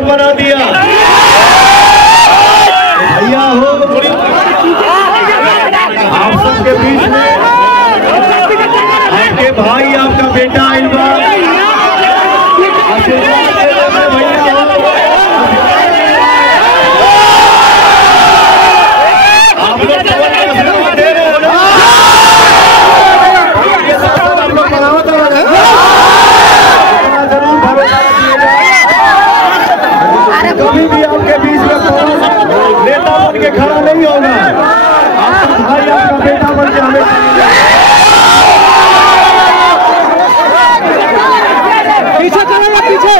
एक बना दिया। भैया हो आप सबके बीच में आपके भाई आपका बेटा आइलबा आप लोग दे रहे हो ना, आप लोग बनावत जरूर भरोसा कभी भी आपके बीच में नेता बन के खड़ा नहीं होगा। आपका भाई आपका बेटा बन के हमें पीछे चलेगा, पीछे